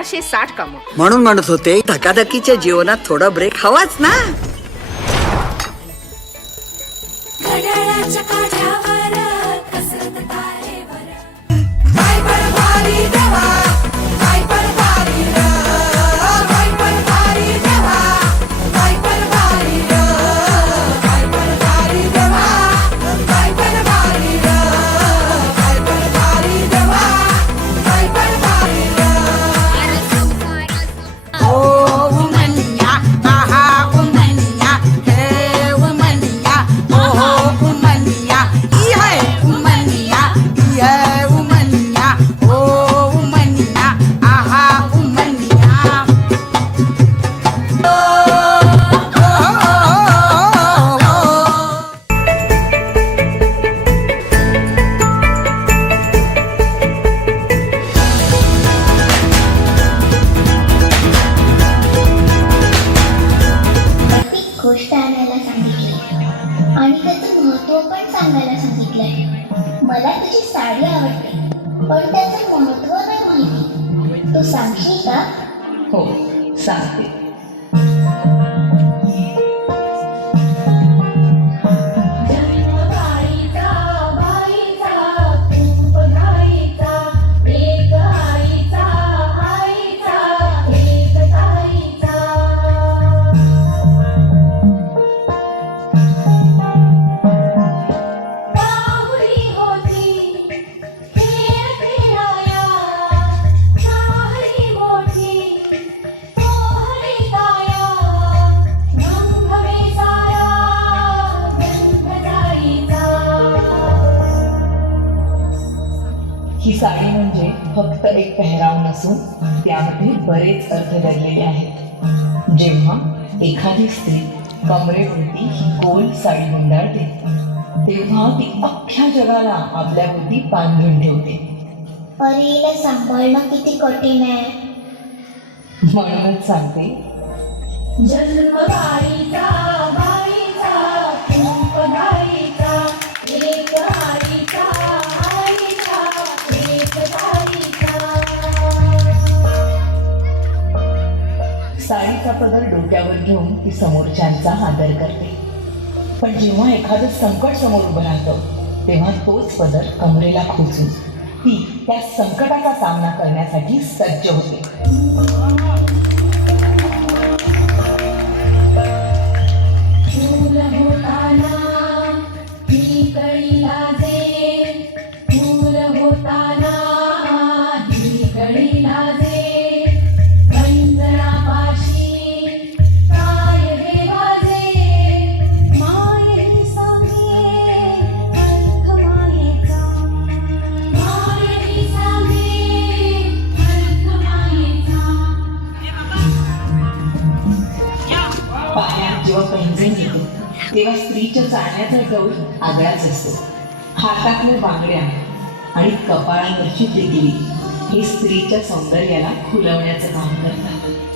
1160 कामं. म्हणून म्हणत होते धकाधकीच्या जीवनात थोडा ब्रेक हवाच ना. घड्याळाच्या काठावर कसरत तारेवर काय परभारी देवा, काय परभारी र, काय परभारी देवा, काय परभारी र, काय परभारी देवा, काय परभारी र, काय परभारी देवा, काय परभारी र. ओ उमन्या आहा उमन्या हे उमन्या ओहो उमन्या ई है उमन्या ई है उमन्या ओ उमन्या आहा उमन्या. एक गोष्ट आणायला सांगितली आणि त्याचं महत्त्व पण सांगायला सांगितलंय. मला तुझी साडी आवडते पण त्याचं महत्त्व नाही माहिती. तू सांगशील का? हो सांगते. ही साडी म्हणजे फक्त एक पेहराव नसून त्यामध्ये बरेच अर्थ दडलेले आहेत. जेव्हा एखादी स्त्री कमरेवरती ही गोल साडी गुंडाळते तेव्हा ती अख्ख्या जगाला आपल्यावरती बांधून ठेवते. अरे हिला सांभाळणं किती कठीण आहे. म्हणूनच सांगते जन्मदायीचा बाईचा रूपदायीचा एक आईचा आईचा एक ताईचा. साडीचा पदर डोक्यावर घेऊन ती समोरच्यांचा आदर करते. पण जेव्हा एखादं संकट समोर उभं राहतं तेव्हा तोच पदर कमरेला खोचून ती त्या संकटाचा सामना करण्यासाठी सज्ज होते. फूल होताना ही कळी लाजे, फूल होताना ही कळी लाजे, अंजनापाशी काय हे वाजे, माय ही सांगे अर्थ मायेचा, माय ही सांगे अर्थ मायेचा. पायात जेव्हा पैंजण येतो तेव्हा स्त्रीच्या चालण्याचा गौर आगळाच असतो. हातातल्या बांगड्या आणि कपाळावरची टिकली हे स्त्रीच्या सौंदर्याला खुलवण्याचं काम करतात.